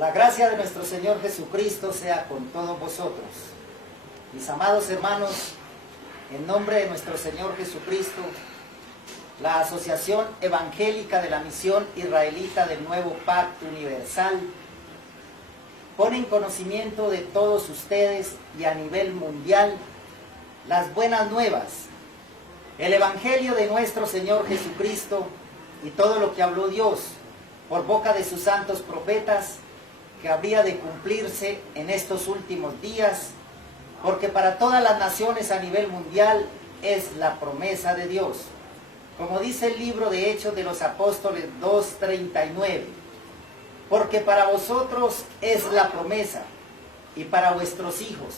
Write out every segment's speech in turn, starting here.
La gracia de nuestro Señor Jesucristo sea con todos vosotros. Mis amados hermanos, en nombre de nuestro Señor Jesucristo, la Asociación Evangélica de la Misión Israelita del Nuevo Pacto Universal pone en conocimiento de todos ustedes y a nivel mundial las buenas nuevas, el Evangelio de nuestro Señor Jesucristo y todo lo que habló Dios por boca de sus santos profetas, que habría de cumplirse en estos últimos días, porque para todas las naciones a nivel mundial es la promesa de Dios. Como dice el libro de Hechos de los Apóstoles 2:39, porque para vosotros es la promesa, y para vuestros hijos,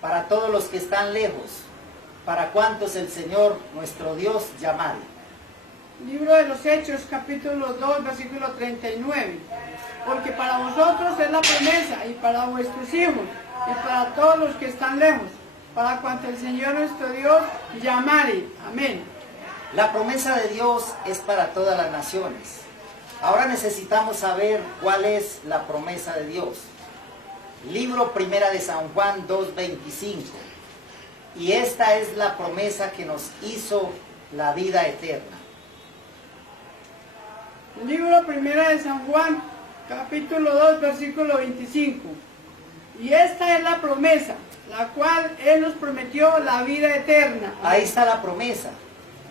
para todos los que están lejos, para cuantos el Señor nuestro Dios llamare. Libro de los Hechos, capítulo 2, versículo 39. Porque para vosotros es la promesa, y para vuestros hijos, y para todos los que están lejos, para cuanto el Señor nuestro Dios llamare. Amén. La promesa de Dios es para todas las naciones. Ahora necesitamos saber cuál es la promesa de Dios. Libro primera de San Juan 2:25. Y esta es la promesa que nos hizo la vida eterna. Libro primera de San Juan, capítulo 2, versículo 25. Y esta es la promesa, la cual Él nos prometió, la vida eterna. Ahí está la promesa.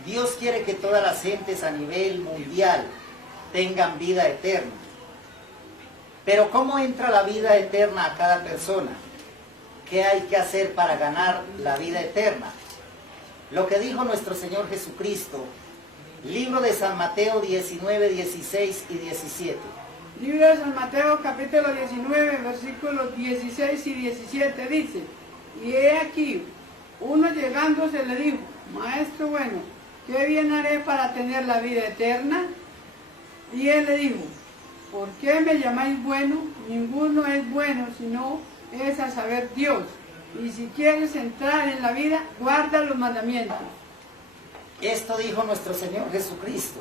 Dios quiere que todas las gentes a nivel mundial tengan vida eterna. Pero ¿cómo entra la vida eterna a cada persona? ¿Qué hay que hacer para ganar la vida eterna? Lo que dijo nuestro Señor Jesucristo, libro de San Mateo 19, 16 y 17. Libro de San Mateo, capítulo 19, versículos 16 y 17 dice: Y he aquí, uno llegándose le dijo: Maestro bueno, ¿qué bien haré para tener la vida eterna? Y él le dijo: ¿Por qué me llamáis bueno? Ninguno es bueno, sino es a saber Dios. Y si quieres entrar en la vida, guarda los mandamientos. Esto dijo nuestro Señor Jesucristo.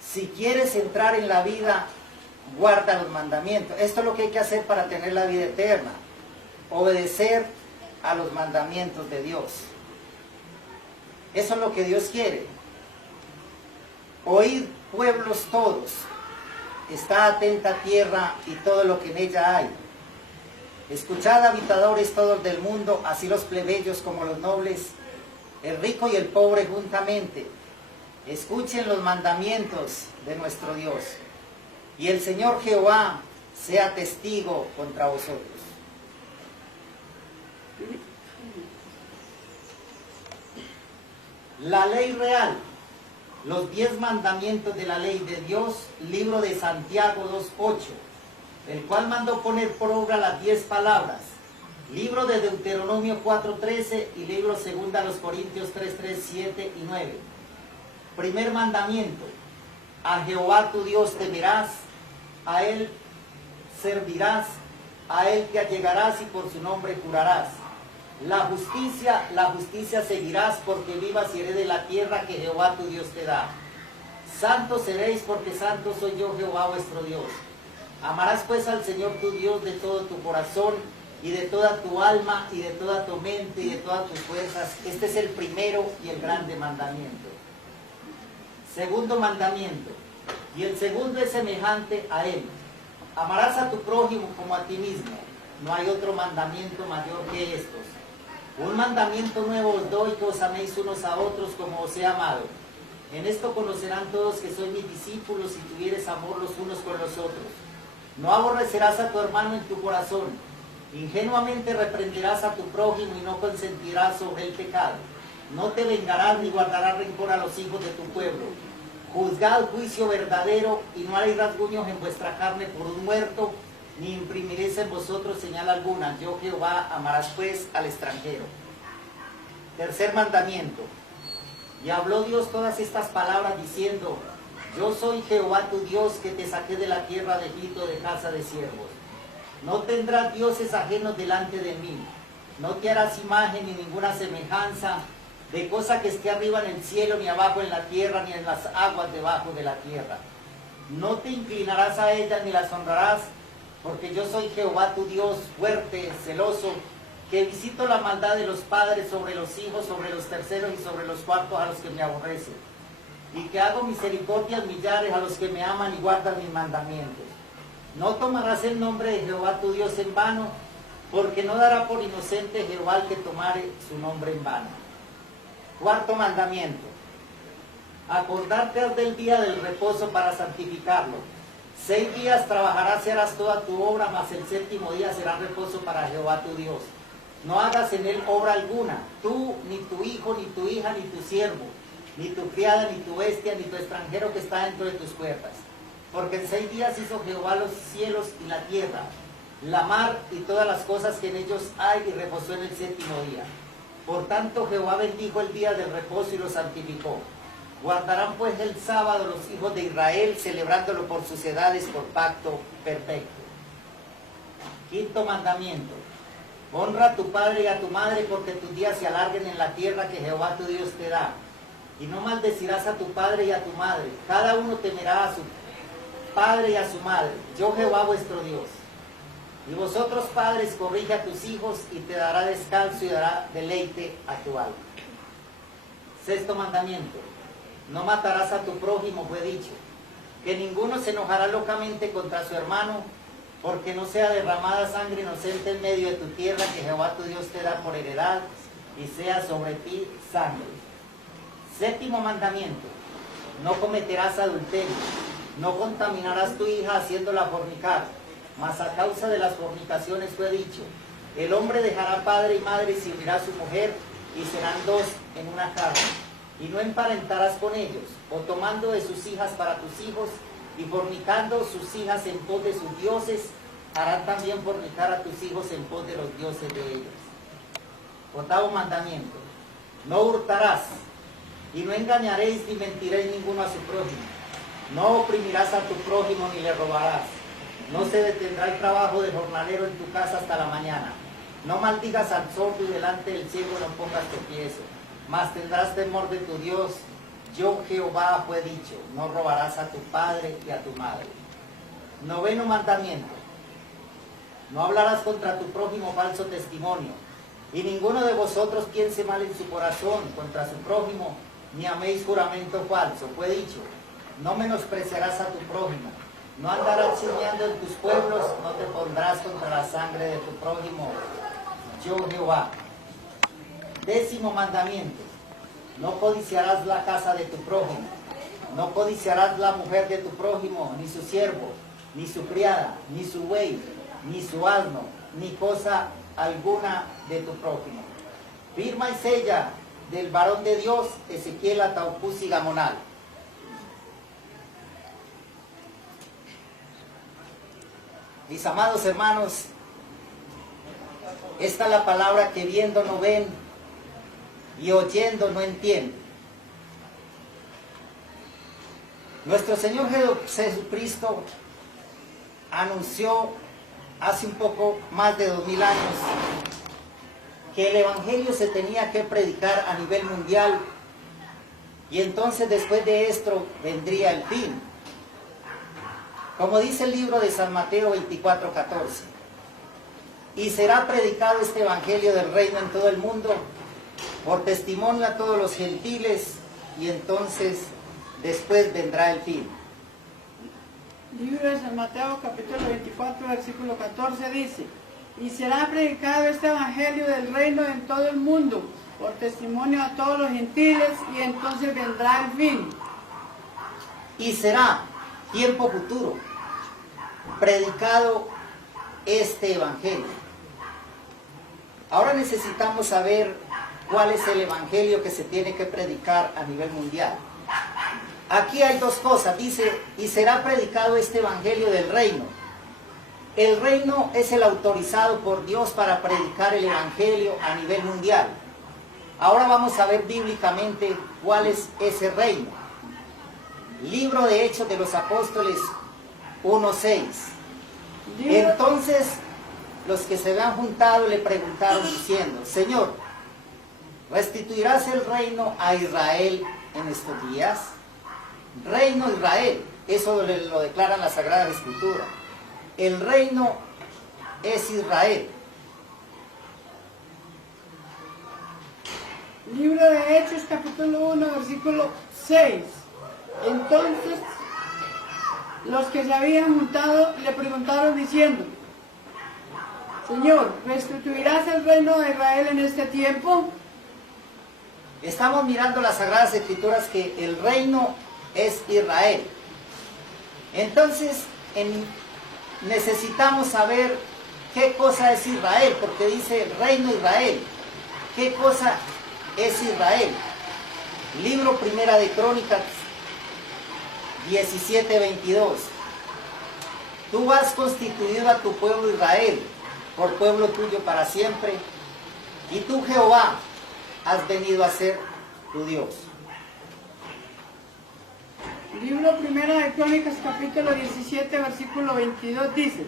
Si quieres entrar en la vida, guarda los mandamientos. Esto es lo que hay que hacer para tener la vida eterna. Obedecer a los mandamientos de Dios. Eso es lo que Dios quiere. Oíd, pueblos todos. Está atenta tierra y todo lo que en ella hay. Escuchad, habitadores todos del mundo, así los plebeyos como los nobles, el rico y el pobre juntamente. Escuchen los mandamientos de nuestro Dios. Y el Señor Jehová sea testigo contra vosotros. La ley real, los 10 mandamientos de la ley de Dios, libro de Santiago 2:8, el cual mandó poner por obra las 10 palabras. Libro de Deuteronomio 4:13 y libro 2 Corintios 3:3, 7 y 9. Primer mandamiento: a Jehová tu Dios temerás, a Él servirás, a Él te allegarás y por su nombre jurarás. La justicia seguirás, porque vivas y heredes la tierra que Jehová tu Dios te da. Santos seréis, porque santo soy yo, Jehová vuestro Dios. Amarás pues al Señor tu Dios de todo tu corazón y de toda tu alma y de toda tu mente y de todas tus fuerzas. Este es el primero y el grande mandamiento. Segundo mandamiento, y el segundo es semejante a él: amarás a tu prójimo como a ti mismo. No hay otro mandamiento mayor que estos. Un mandamiento nuevo os doy, que os améis unos a otros como os he amado. En esto conocerán todos que sois mis discípulos, si tuvieres amor los unos con los otros. No aborrecerás a tu hermano en tu corazón. Ingenuamente reprenderás a tu prójimo y no consentirás sobre el pecado. No te vengarás ni guardarás rencor a los hijos de tu pueblo. Juzgad juicio verdadero y no haréis rasguños en vuestra carne por un muerto, ni imprimiréis en vosotros señal alguna. Yo Jehová. Amarás pues al extranjero. Tercer mandamiento: y habló Dios todas estas palabras diciendo: yo soy Jehová tu Dios, que te saqué de la tierra de Egipto, de casa de siervos. No tendrás dioses ajenos delante de mí. No te harás imagen ni ninguna semejanza de cosa que esté arriba en el cielo, ni abajo en la tierra, ni en las aguas debajo de la tierra. No te inclinarás a ellas ni las honrarás, porque yo soy Jehová tu Dios, fuerte, celoso, que visito la maldad de los padres sobre los hijos, sobre los terceros y sobre los cuartos a los que me aborrecen, y que hago misericordia millares a los que me aman y guardan mis mandamientos. No tomarás el nombre de Jehová tu Dios en vano, porque no dará por inocente Jehová al que tomare su nombre en vano. Cuarto mandamiento. Acordarte has del día del reposo para santificarlo. 6 días trabajarás y harás toda tu obra, mas el 7º día será reposo para Jehová tu Dios. No hagas en él obra alguna, tú, ni tu hijo, ni tu hija, ni tu siervo, ni tu criada, ni tu bestia, ni tu extranjero que está dentro de tus puertas. Porque en 6 días hizo Jehová los cielos y la tierra, la mar y todas las cosas que en ellos hay, y reposó en el 7º día. Por tanto Jehová bendijo el día del reposo y lo santificó. Guardarán pues el sábado los hijos de Israel, celebrándolo por sus edades, por pacto perfecto. Quinto mandamiento. Honra a tu padre y a tu madre, porque tus días se alarguen en la tierra que Jehová tu Dios te da. Y no maldecirás a tu padre y a tu madre. Cada uno temerá a su padre y a su madre. Yo Jehová vuestro Dios. Y vosotros, padres, corrige a tus hijos, y te dará descanso y dará deleite a tu alma. Sexto mandamiento. No matarás a tu prójimo, fue dicho. Que ninguno se enojará locamente contra su hermano, porque no sea derramada sangre inocente en medio de tu tierra que Jehová tu Dios te da por heredad, y sea sobre ti sangre. Séptimo mandamiento. No cometerás adulterio. No contaminarás tu hija haciéndola fornicar. Mas a causa de las fornicaciones fue dicho: el hombre dejará padre y madre y se unirá a su mujer, y serán dos en una carne. Y no emparentarás con ellos, o tomando de sus hijas para tus hijos, y fornicando sus hijas en pos de sus dioses, harán también fornicar a tus hijos en pos de los dioses de ellos. Octavo mandamiento. No hurtarás, y no engañaréis ni mentiréis ninguno a su prójimo. No oprimirás a tu prójimo ni le robarás. No se detendrá el trabajo del jornalero en tu casa hasta la mañana. No maldigas al sordo, y delante del ciego no pongas tropiezo. Mas tendrás temor de tu Dios. Yo Jehová fue dicho: no robarás a tu padre y a tu madre. Noveno mandamiento. No hablarás contra tu prójimo falso testimonio, y ninguno de vosotros piense mal en su corazón contra su prójimo, ni améis juramento falso. Fue dicho: no menospreciarás a tu prójimo. No andarás chismeando en tus pueblos, no te pondrás contra la sangre de tu prójimo. Yo Jehová. Décimo mandamiento. No codiciarás la casa de tu prójimo. No codiciarás la mujer de tu prójimo, ni su siervo, ni su criada, ni su buey, ni su asno, ni cosa alguna de tu prójimo. Firma y sella del varón de Dios, Ezequiel Ataupusi Gamonal. Mis amados hermanos, esta es la palabra que viendo no ven y oyendo no entienden. Nuestro Señor Jesucristo anunció hace un poco más de 2000 años que el Evangelio se tenía que predicar a nivel mundial, y entonces después de esto vendría el fin. Como dice el libro de San Mateo 24:14, y será predicado este Evangelio del reino en todo el mundo, por testimonio a todos los gentiles, y entonces después vendrá el fin. Libro de San Mateo capítulo 24 versículo 14 dice: y será predicado este Evangelio del reino en todo el mundo, por testimonio a todos los gentiles, y entonces vendrá el fin. Y será, tiempo futuro, predicado este Evangelio. Ahora necesitamos saber cuál es el Evangelio que se tiene que predicar a nivel mundial. Aquí hay dos cosas, dice: y será predicado este Evangelio del reino. El reino es el autorizado por Dios para predicar el Evangelio a nivel mundial. Ahora vamos a ver bíblicamente cuál es ese reino. Libro de Hechos de los Apóstoles 1:6. Entonces los que se habían juntado le preguntaron diciendo: Señor, ¿restituirás el reino a Israel en estos días? Reino de Israel, eso lo declaran las Sagradas Escrituras. el reino es Israel. Libro de Hechos, capítulo 1, versículo 6. Entonces, los que se habían juntado le preguntaron diciendo: Señor, ¿restituirás el reino de Israel en este tiempo? Estamos mirando las Sagradas Escrituras que el reino es Israel. Entonces, necesitamos saber qué cosa es Israel, porque dice reino Israel. ¿Qué cosa es Israel? Libro Primera de Crónicas 17:22. Tú has constituido a tu pueblo Israel por pueblo tuyo para siempre, y tú, Jehová, has venido a ser tu Dios. Libro Primera de Crónicas, capítulo 17, versículo 22 dice: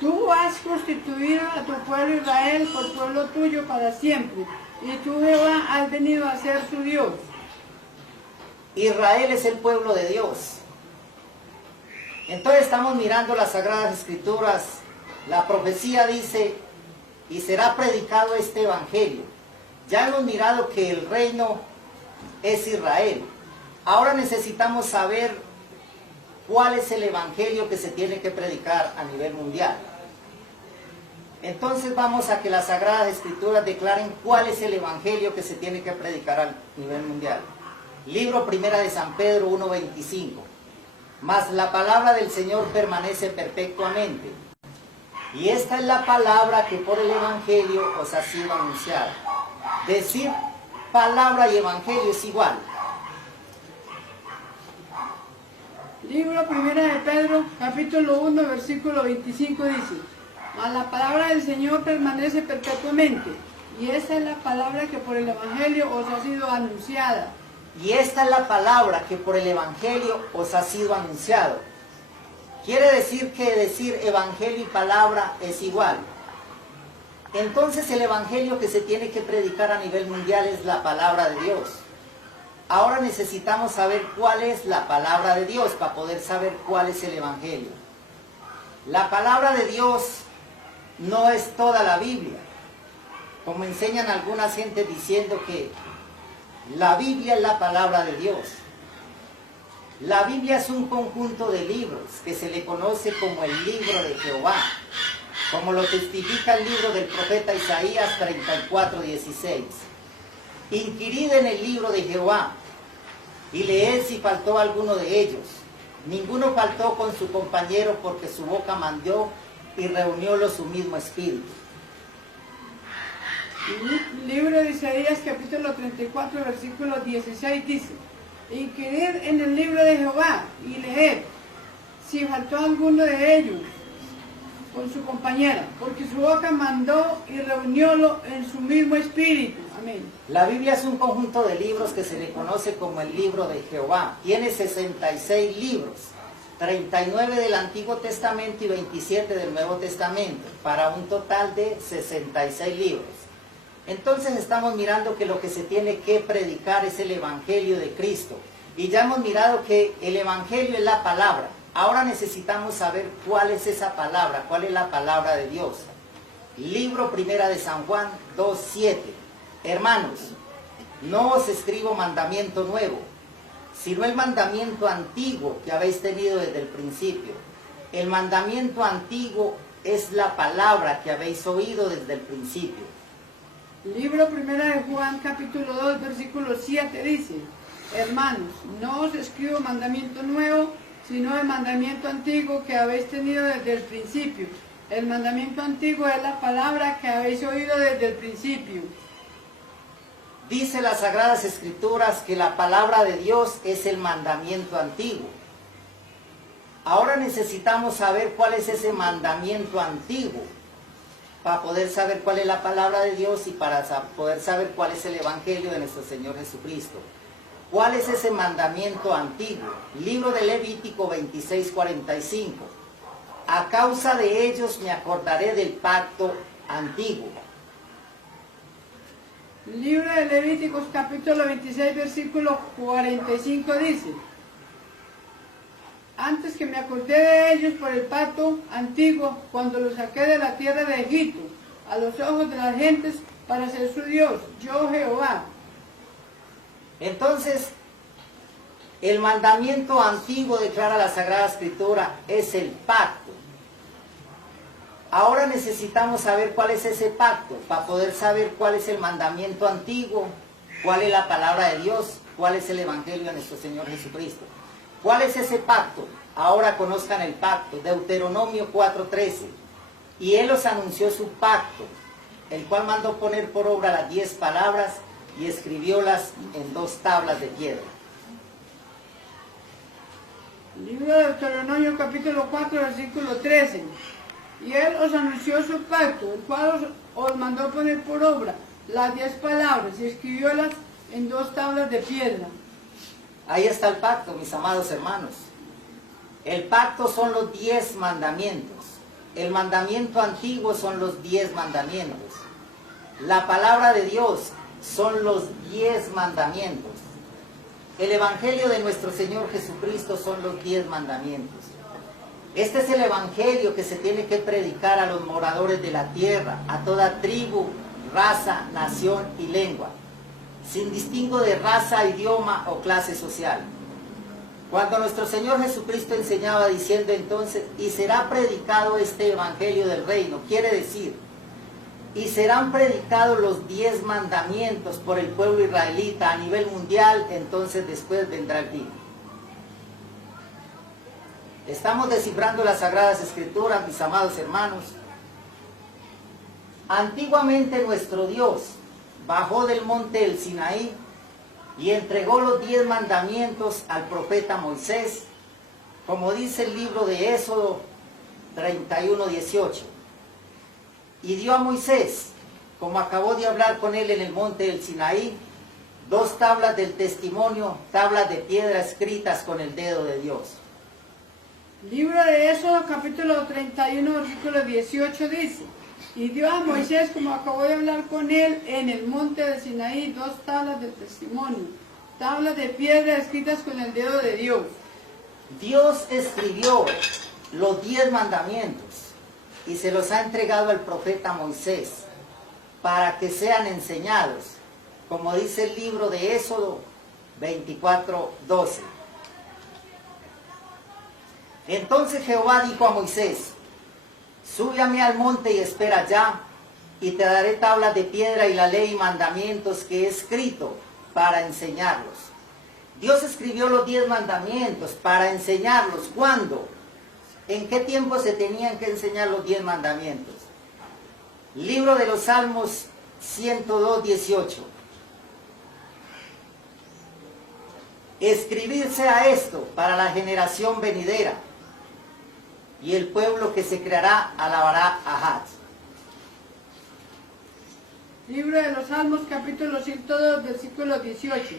Tú has constituido a tu pueblo Israel por pueblo tuyo para siempre, y tú, Jehová, has venido a ser su Dios. Israel es el pueblo de Dios. Entonces estamos mirando las Sagradas Escrituras. La profecía dice: y será predicado este evangelio. Ya hemos mirado que el reino es Israel. Ahora necesitamos saber cuál es el evangelio que se tiene que predicar a nivel mundial. Entonces vamos a que las Sagradas Escrituras declaren cuál es el evangelio que se tiene que predicar a nivel mundial. Libro Primera de San Pedro 1:25. Mas la palabra del Señor permanece perpetuamente. Y esta es la palabra que por el evangelio os ha sido anunciada. Decir palabra y evangelio es igual. Libro Primera de Pedro, capítulo 1, versículo 25 dice: Mas la palabra del Señor permanece perpetuamente, y esta es la palabra que por el evangelio os ha sido anunciada. Y esta es la palabra que por el evangelio os ha sido anunciado. Quiere decir que decir evangelio y palabra es igual. Entonces el evangelio que se tiene que predicar a nivel mundial es la palabra de Dios. Ahora necesitamos saber cuál es la palabra de Dios para poder saber cuál es el evangelio. La palabra de Dios no es toda la Biblia, como enseñan algunas gentes diciendo que la Biblia es la palabra de Dios. La Biblia es un conjunto de libros que se le conoce como el libro de Jehová, como lo testifica el libro del profeta Isaías 34:16. Inquirid en el libro de Jehová y leed si faltó alguno de ellos. Ninguno faltó con su compañero, porque su boca mandó y reuniólo su mismo espíritu. Libro de Isaías, capítulo 34, versículo 16 dice: Inquirid en el libro de Jehová y leed si faltó alguno de ellos con su compañera, porque su boca mandó y reuniólo en su mismo espíritu. Amén. La Biblia es un conjunto de libros que se le conoce como el libro de Jehová. Tiene 66 libros, 39 del Antiguo Testamento y 27 del Nuevo Testamento, para un total de 66 libros. Entonces estamos mirando que lo que se tiene que predicar es el Evangelio de Cristo. Y ya hemos mirado que el Evangelio es la palabra. Ahora necesitamos saber cuál es esa palabra, cuál es la palabra de Dios. Libro Primera de San Juan 2:7. Hermanos, no os escribo mandamiento nuevo, sino el mandamiento antiguo que habéis tenido desde el principio. El mandamiento antiguo es la palabra que habéis oído desde el principio. Libro Primera de Juan, capítulo 2, versículo 7 dice: Hermanos, no os escribo mandamiento nuevo, sino el mandamiento antiguo que habéis tenido desde el principio. El mandamiento antiguo es la palabra que habéis oído desde el principio. Dice las Sagradas Escrituras que la palabra de Dios es el mandamiento antiguo. Ahora necesitamos saber cuál es ese mandamiento antiguo, para poder saber cuál es la palabra de Dios y para poder saber cuál es el Evangelio de nuestro Señor Jesucristo. ¿Cuál es ese mandamiento antiguo? Libro de Levítico 26:45. A causa de ellos me acordaré del pacto antiguo. Libro de Levíticos, capítulo 26, versículo 45 dice: antes que me acordé de ellos por el pacto antiguo, cuando los saqué de la tierra de Egipto, a los ojos de las gentes, para ser su Dios, yo Jehová. Entonces, el mandamiento antiguo, declara la Sagrada Escritura, es el pacto. Ahora necesitamos saber cuál es ese pacto, para poder saber cuál es el mandamiento antiguo, cuál es la palabra de Dios, cuál es el Evangelio de nuestro Señor Jesucristo. ¿Cuál es ese pacto? Ahora conozcan el pacto, Deuteronomio 4:13. Y Él os anunció su pacto, el cual mandó poner por obra las 10 palabras y escribiólas en 2 tablas de piedra. Libro de Deuteronomio capítulo 4, versículo 13. Y Él os anunció su pacto, el cual os mandó poner por obra las 10 palabras y escribiólas en 2 tablas de piedra. Ahí está el pacto, mis amados hermanos. El pacto son los 10 mandamientos. El mandamiento antiguo son los 10 mandamientos. La palabra de Dios son los 10 mandamientos. El Evangelio de nuestro Señor Jesucristo son los 10 mandamientos. Este es el Evangelio que se tiene que predicar a los moradores de la tierra, a toda tribu, raza, nación y lengua, sin distingo de raza, idioma o clase social. Cuando nuestro Señor Jesucristo enseñaba diciendo entonces, y será predicado este Evangelio del reino, quiere decir, y serán predicados los 10 mandamientos por el pueblo israelita a nivel mundial, entonces después vendrá el fin. Estamos descifrando las Sagradas Escrituras, mis amados hermanos. Antiguamente nuestro Dios bajó del monte del Sinaí y entregó los 10 mandamientos al profeta Moisés, como dice el libro de Éxodo 31:18. Y dio a Moisés, como acabó de hablar con él en el monte del Sinaí, 2 tablas del testimonio, tablas de piedra escritas con el dedo de Dios. Libro de Éxodo capítulo 31, versículo 18 dice, y dio a Moisés, como acabó de hablar con él, en el monte de Sinaí, 2 tablas del testimonio, tablas de piedra escritas con el dedo de Dios. Dios escribió los 10 mandamientos y se los ha entregado al profeta Moisés para que sean enseñados, como dice el libro de Éxodo 24:12. Entonces Jehová dijo a Moisés, súbame al monte y espera allá, y te daré tablas de piedra y la ley y mandamientos que he escrito para enseñarlos. Dios escribió los 10 mandamientos para enseñarlos. ¿Cuándo? ¿En qué tiempo se tenían que enseñar los 10 mandamientos? Libro de los Salmos 102:18. Escribirse a esto para la generación venidera, y el pueblo que se creará alabará a Jah. Libro de los Salmos, capítulo 102, versículo 18.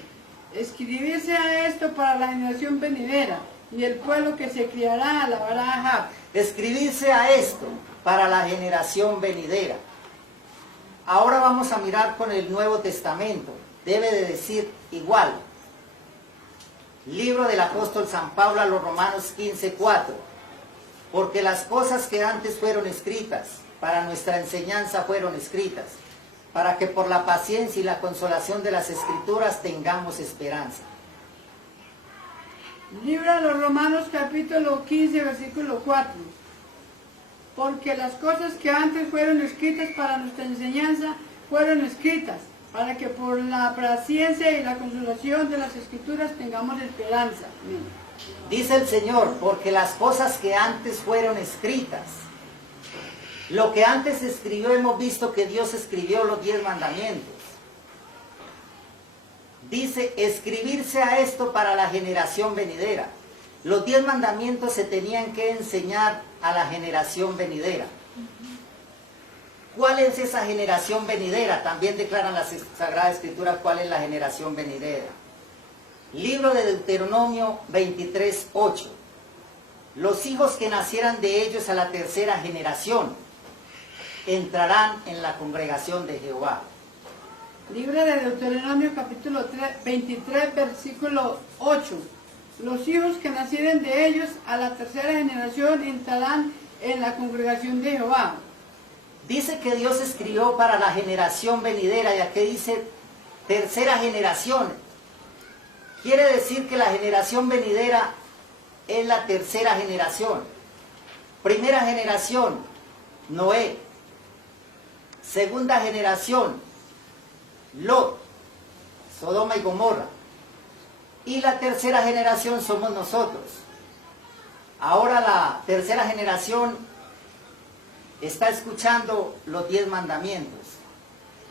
Escribirse a esto para la generación venidera, y el pueblo que se criará alabará a Jah. Escribirse a esto para la generación venidera. Ahora vamos a mirar con el Nuevo Testamento. Debe de decir igual. Libro del apóstol San Pablo a los Romanos 15:4. Porque las cosas que antes fueron escritas, para nuestra enseñanza fueron escritas, para que por la paciencia y la consolación de las Escrituras tengamos esperanza. Libro de los Romanos capítulo 15, versículo 4. Porque las cosas que antes fueron escritas para nuestra enseñanza fueron escritas, para que por la paciencia y la consolación de las Escrituras tengamos esperanza. Amén. Dice el Señor, porque las cosas que antes fueron escritas, lo que antes se escribió, hemos visto que Dios escribió los 10 mandamientos. Dice, escribirse a esto para la generación venidera. Los 10 mandamientos se tenían que enseñar a la generación venidera. ¿Cuál es esa generación venidera? También declaran las Sagradas Escrituras cuál es la generación venidera. Libro de Deuteronomio 23:8. Los hijos que nacieran de ellos a la tercera generación entrarán en la congregación de Jehová. Libro de Deuteronomio capítulo 23, versículo 8. Los hijos que nacieren de ellos a la tercera generación entrarán en la congregación de Jehová. Dice que Dios escribió para la generación venidera, y aquí dice tercera generación. Quiere decir que la generación venidera es la tercera generación. Primera generación, Noé. Segunda generación, Lot, Sodoma y Gomorra. Y la tercera generación somos nosotros. Ahora la tercera generación está escuchando los 10 mandamientos.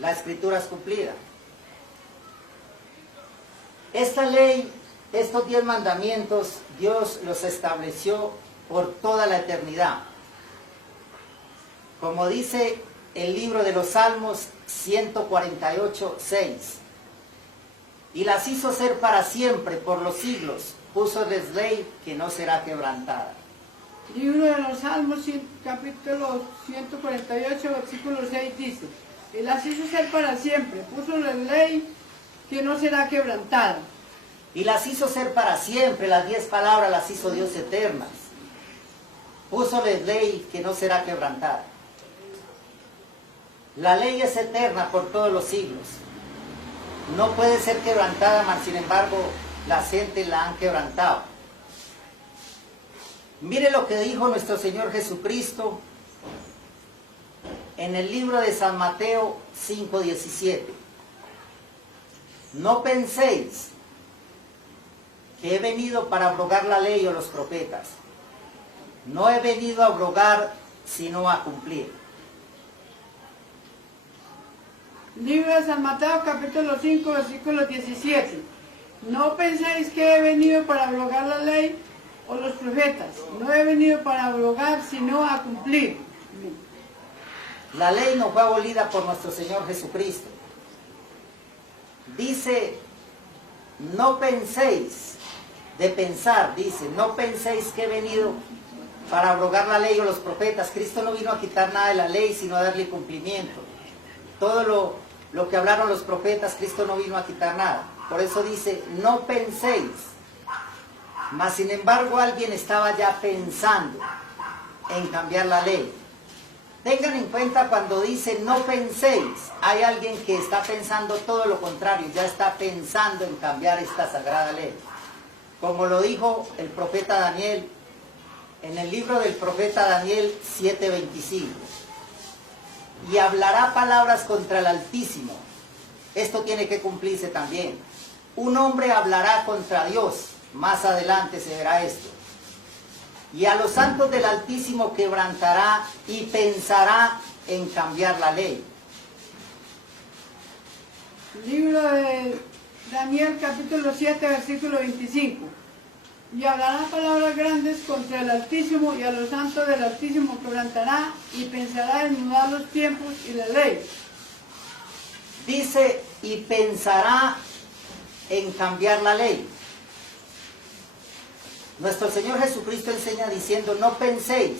La escritura es cumplida. Esta ley, estos 10 mandamientos, Dios los estableció por toda la eternidad. Como dice el libro de los Salmos 148, 6. Y las hizo ser para siempre, por los siglos. Púsoles ley que no será quebrantada. Libro de los Salmos, capítulo 148, versículo 6 dice: y las hizo ser para siempre, púsoles ley que no será quebrantada. Y las hizo ser para siempre, las 10 palabras las hizo Dios eternas. Púsoles ley que no será quebrantada. La ley es eterna por todos los siglos. No puede ser quebrantada, mas sin embargo, la gente la han quebrantado. Mire lo que dijo nuestro Señor Jesucristo en el libro de San Mateo 5:17. No penséis que he venido para abrogar la ley o los profetas. No he venido a abrogar, sino a cumplir. Libro de San Mateo, capítulo 5, versículo 17. No penséis que he venido para abrogar la ley o los profetas. No he venido para abrogar, sino a cumplir. La ley no fue abolida por nuestro Señor Jesucristo. Dice, no penséis, de pensar, dice, no penséis que he venido para abrogar la ley o los profetas. Cristo no vino a quitar nada de la ley, sino a darle cumplimiento. Todo lo que hablaron los profetas, Cristo no vino a quitar nada. Por eso dice, no penséis. Mas sin embargo alguien estaba ya pensando en cambiar la ley. Tengan en cuenta cuando dice no penséis, hay alguien que está pensando todo lo contrario, ya está pensando en cambiar esta sagrada ley. Como lo dijo el profeta Daniel en el libro del profeta Daniel 7:25. Y hablará palabras contra el Altísimo. Esto tiene que cumplirse también. Un hombre hablará contra Dios. Más adelante se verá esto. Y a los santos del Altísimo quebrantará y pensará en cambiar la ley. Libro de Daniel, capítulo 7, versículo 25. Y hablará palabras grandes contra el Altísimo, y a los santos del Altísimo quebrantará y pensará en mudar los tiempos y la ley. Dice, y pensará en cambiar la ley. Nuestro Señor Jesucristo enseña diciendo, no penséis.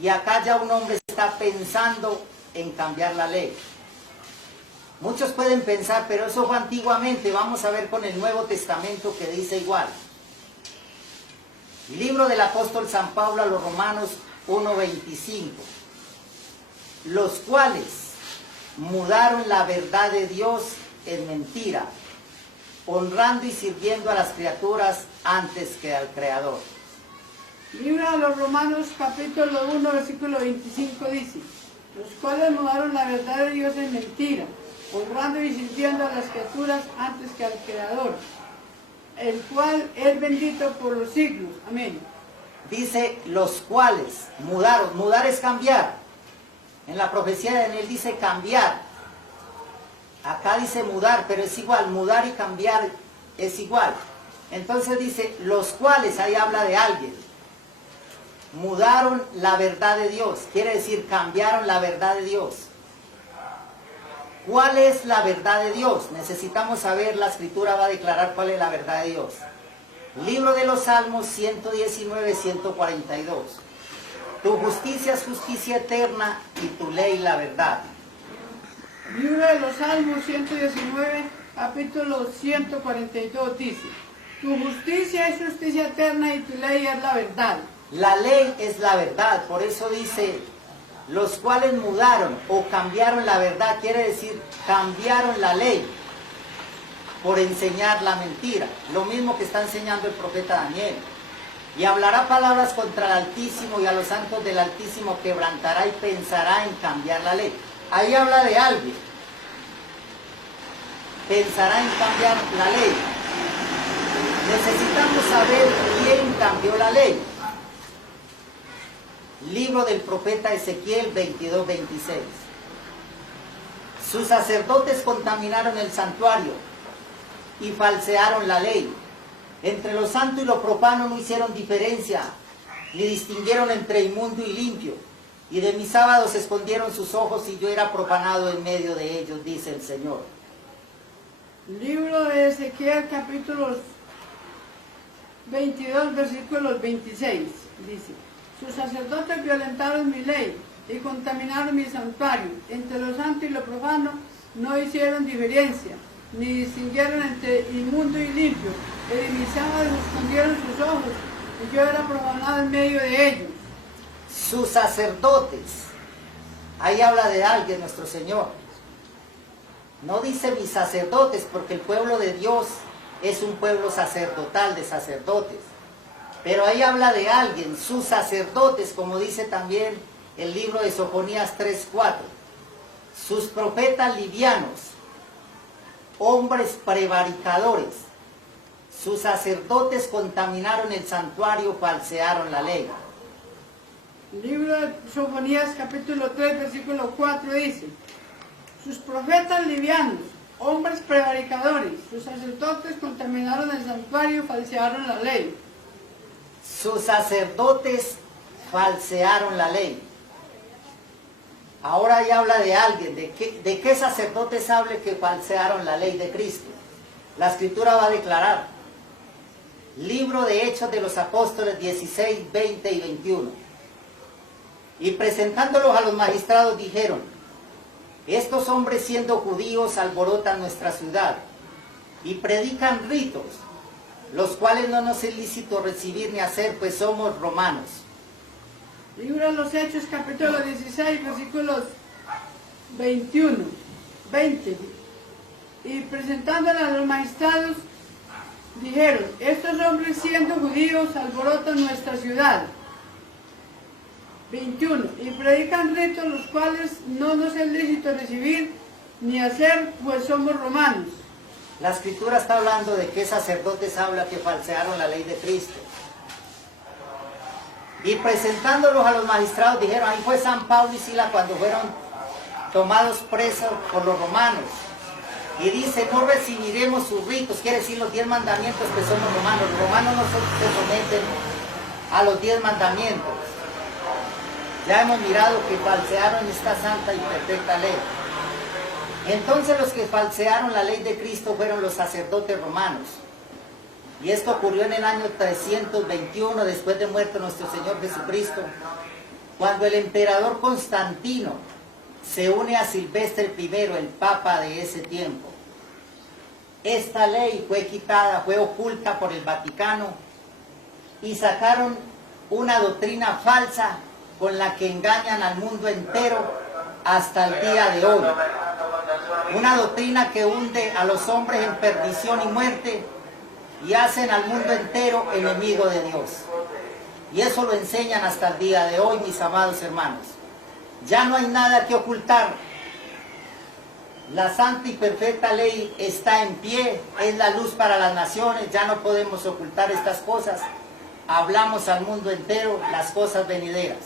Y acá ya un hombre está pensando en cambiar la ley. Muchos pueden pensar, pero eso fue antiguamente. Vamos a ver con el Nuevo Testamento que dice igual. Libro del apóstol San Pablo a los Romanos 1:25. Los cuales mudaron la verdad de Dios en mentira, honrando y sirviendo a las criaturas antes que al Creador. Libro de los Romanos, capítulo 1, versículo 25 dice, los cuales mudaron la verdad de Dios en mentira, honrando y sirviendo a las criaturas antes que al Creador, el cual es bendito por los siglos. Amén. Dice, los cuales mudaron. Mudar es cambiar. En la profecía de Daniel dice cambiar. Acá dice mudar, pero es igual. Mudar y cambiar es igual. Entonces dice, los cuales, ahí habla de alguien. Mudaron la verdad de Dios. Quiere decir, cambiaron la verdad de Dios. ¿Cuál es la verdad de Dios? Necesitamos saber, la Escritura va a declarar cuál es la verdad de Dios. Libro de los Salmos 119, 142. Tu justicia es justicia eterna y tu ley la verdad. Libro de los Salmos 119, capítulo 142 dice, Tu justicia es justicia eterna y tu ley es la verdad. La ley es la verdad, por eso dice, los cuales mudaron o cambiaron la verdad, quiere decir, cambiaron la ley por enseñar la mentira. Lo mismo que está enseñando el profeta Daniel. Y hablará palabras contra el Altísimo y a los santos del Altísimo quebrantará y pensará en cambiar la ley. Ahí habla de alguien. Pensará en cambiar la ley. Necesitamos saber quién cambió la ley. Libro del profeta Ezequiel 22-26. Sus sacerdotes contaminaron el santuario y falsearon la ley. Entre lo santo y lo profano no hicieron diferencia, ni distinguieron entre inmundo y limpio. Y de mis sábados escondieron sus ojos y yo era profanado en medio de ellos, dice el Señor. Libro de Ezequiel, capítulos 22, versículos 26, dice: sus sacerdotes violentaron mi ley y contaminaron mi santuario. Entre lo santo y lo profano no hicieron diferencia, ni distinguieron entre inmundo y limpio. Y de mis sábados escondieron sus ojos y yo era profanado en medio de ellos. Sus sacerdotes, ahí habla de alguien nuestro Señor. No dice mis sacerdotes, porque el pueblo de Dios es un pueblo sacerdotal de sacerdotes. Pero ahí habla de alguien, sus sacerdotes, como dice también el libro de Sofonías 3:4. Sus profetas livianos, hombres prevaricadores. Sus sacerdotes contaminaron el santuario, falsearon la ley. Libro de Sofonías, capítulo 3, versículo 4 dice: sus profetas livianos, hombres prevaricadores, sus sacerdotes contaminaron el santuario, falsearon la ley. Sus sacerdotes falsearon la ley. Ahora ya habla de alguien. ¿De qué sacerdotes habla que falsearon la ley de Cristo? La Escritura va a declarar. Libro de Hechos de los Apóstoles 16, 20 y 21. Y presentándolos a los magistrados dijeron: estos hombres siendo judíos alborotan nuestra ciudad y predican ritos, los cuales no nos es lícito recibir ni hacer, pues somos romanos. Libro de los Hechos, capítulo 16, versículos 21, 20. Y presentándole a los magistrados, dijeron: estos hombres siendo judíos alborotan nuestra ciudad. 21. Y predican ritos los cuales no nos es lícito recibir ni hacer, pues somos romanos. La Escritura está hablando de qué sacerdotes habla que falsearon la ley de Cristo. Y presentándolos a los magistrados dijeron, ahí fue San Pablo y Sila cuando fueron tomados presos por los romanos. Y dice, no recibiremos sus ritos, quiere decir los 10 mandamientos que son los romanos. Los romanos no se someten a los 10 mandamientos. Ya hemos mirado que falsearon esta santa y perfecta ley. Entonces los que falsearon la ley de Cristo fueron los sacerdotes romanos. Y esto ocurrió en el año 321, después de muerto nuestro Señor Jesucristo, cuando el emperador Constantino se une a Silvestre I, el papa de ese tiempo. Esta ley fue quitada, fue oculta por el Vaticano y sacaron una doctrina falsa con la que engañan al mundo entero hasta el día de hoy. Una doctrina que hunde a los hombres en perdición y muerte y hacen al mundo entero enemigo de Dios. Y eso lo enseñan hasta el día de hoy, mis amados hermanos. Ya no hay nada que ocultar. La santa y perfecta ley está en pie, es la luz para las naciones, ya no podemos ocultar estas cosas. Hablamos al mundo entero las cosas venideras.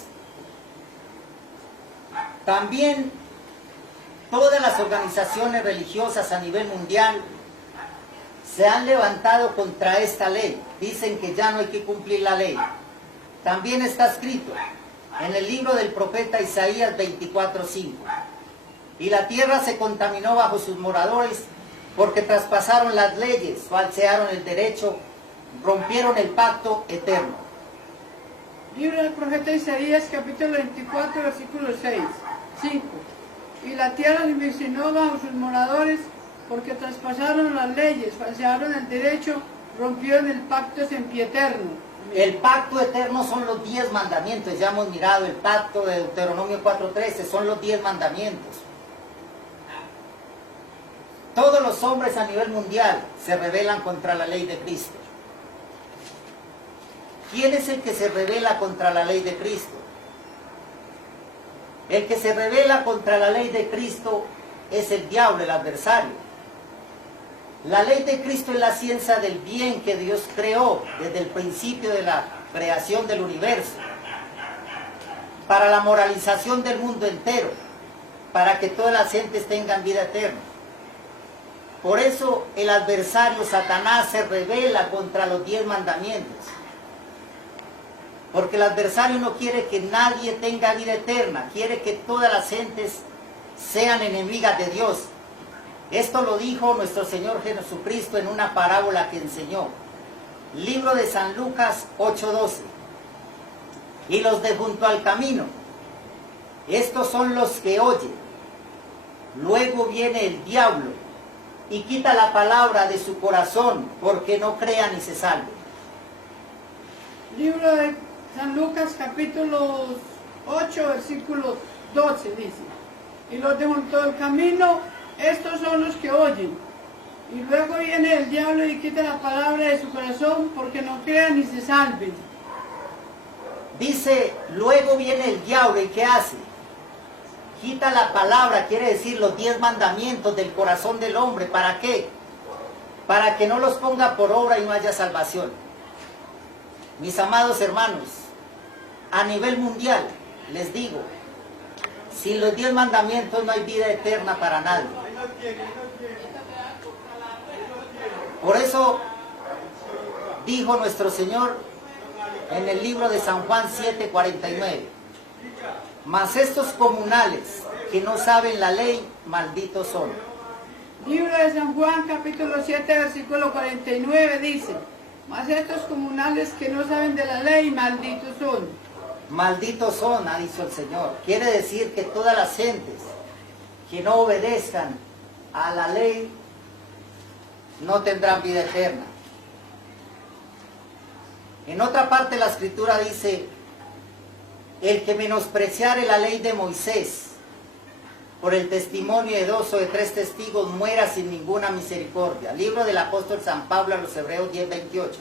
También todas las organizaciones religiosas a nivel mundial se han levantado contra esta ley. Dicen que ya no hay que cumplir la ley. También está escrito en el libro del profeta Isaías 24:5. Y la tierra se contaminó bajo sus moradores porque traspasaron las leyes, falsearon el derecho, rompieron el pacto eterno. Libro del profeta Isaías, capítulo 24, versículo 5. Y la tierra se envicinó bajo sus moradores porque traspasaron las leyes, falsearon el derecho, rompieron el pacto sempiterno. El pacto eterno son los 10 mandamientos. Ya hemos mirado el pacto de Deuteronomio 4:13, son los 10 mandamientos. Todos los hombres a nivel mundial se rebelan contra la ley de Cristo. ¿Quién es el que se rebela contra la ley de Cristo? El que se rebela contra la ley de Cristo es el diablo, el adversario. La ley de Cristo es la ciencia del bien que Dios creó desde el principio de la creación del universo, para la moralización del mundo entero, para que todas las gentes tengan vida eterna. Por eso el adversario Satanás se rebela contra los 10 mandamientos. Porque el adversario no quiere que nadie tenga vida eterna, quiere que todas las gentes sean enemigas de Dios. Esto lo dijo nuestro Señor Jesucristo en una parábola que enseñó. Libro de San Lucas 8:12. Y los de junto al camino, estos son los que oyen. Luego viene el diablo y quita la palabra de su corazón, porque no crean y se salven. Libro de San Lucas capítulo 8, versículo 12 dice, y los de junto al camino, estos son los que oyen. Y luego viene el diablo y quita la palabra de su corazón, porque no crean ni se salven. Dice, luego viene el diablo y ¿qué hace? Quita la palabra, quiere decir los 10 mandamientos del corazón del hombre. ¿Para qué? Para que no los ponga por obra y no haya salvación. Mis amados hermanos, a nivel mundial, les digo, sin los 10 mandamientos no hay vida eterna para nadie. Por eso dijo nuestro Señor en el libro de San Juan 7:49, mas estos comunales que no saben la ley, malditos son. Libro de San Juan capítulo 7 versículo 49 dice, mas estos comunales que no saben de la ley, malditos son. Malditos son, ha dicho el Señor. Quiere decir que todas las gentes que no obedezcan a la ley no tendrán vida eterna. En otra parte la Escritura dice, el que menospreciare la ley de Moisés por el testimonio de 2 o de 3 testigos muera sin ninguna misericordia. Libro del apóstol San Pablo a los Hebreos 10:28.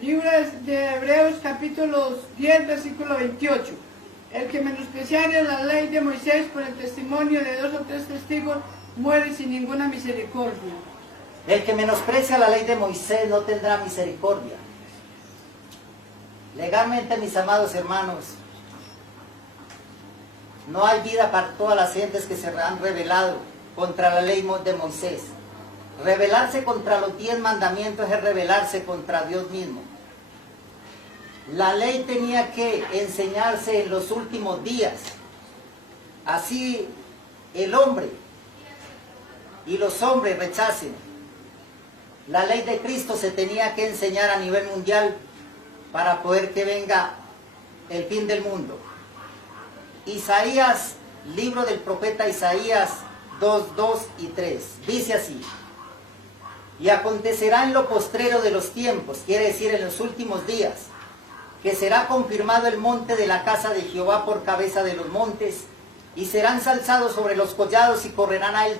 Libro de Hebreos capítulo 10 versículo 28. El que menospreciare la ley de Moisés por el testimonio de 2 o 3 testigos muere sin ninguna misericordia. El que menosprecia la ley de Moisés no tendrá misericordia. Legalmente, mis amados hermanos, no hay vida para todas las gentes que se han rebelado contra la ley de Moisés. Rebelarse contra los 10 mandamientos es rebelarse contra Dios mismo. La ley tenía que enseñarse en los últimos días. Así el hombre y los hombres rechacen. La ley de Cristo se tenía que enseñar a nivel mundial para poder que venga el fin del mundo. Isaías, libro del profeta Isaías 2:2 y 3, dice así: y acontecerá en lo postrero de los tiempos, quiere decir en los últimos días, que será confirmado el monte de la casa de Jehová por cabeza de los montes, y será ensalzado sobre los collados y correrán a él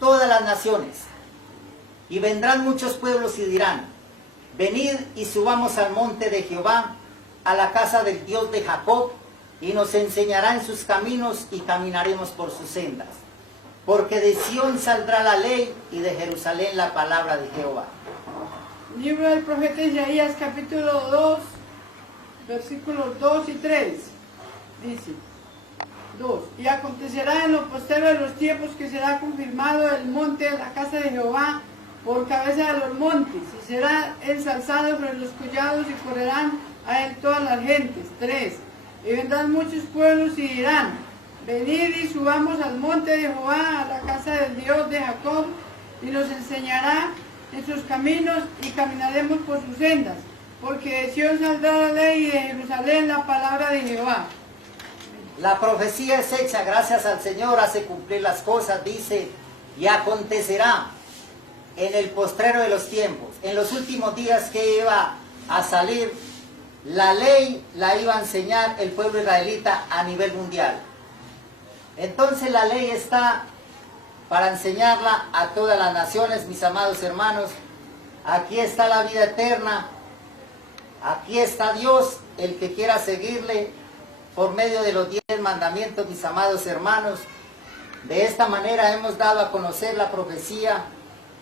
todas las naciones. Y vendrán muchos pueblos y dirán: venid y subamos al monte de Jehová, a la casa del Dios de Jacob, y nos enseñará en sus caminos y caminaremos por sus sendas. Porque de Sión saldrá la ley y de Jerusalén la palabra de Jehová. Libro del profeta Isaías capítulo 2 versículos 2 y 3 dice 2: y acontecerá en lo postero de los tiempos que será confirmado el monte de la casa de Jehová por cabeza de los montes, y será ensalzado sobre los collados y correrán a él todas las gentes. 3: y vendrán muchos pueblos y dirán: venid y subamos al monte de Jehová, a la casa del Dios de Jacob, y nos enseñará en sus caminos y caminaremos por sus sendas. Porque de Sión saldrá la ley y de Jerusalén la palabra de Jehová. La profecía es hecha, gracias al Señor, hace cumplir las cosas, dice, y acontecerá. en el postrero de los tiempos, en los últimos días que iba a salir, la ley la iba a enseñar el pueblo israelita a nivel mundial. Entonces la ley está para enseñarla a todas las naciones, mis amados hermanos. Aquí está la vida eterna, aquí está Dios, el que quiera seguirle por medio de los 10 mandamientos, mis amados hermanos. De esta manera hemos dado a conocer la profecía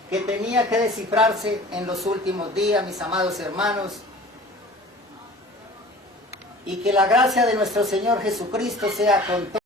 que tenía que descifrarse en los últimos días, mis amados hermanos. Y que la gracia de nuestro Señor Jesucristo sea con todos.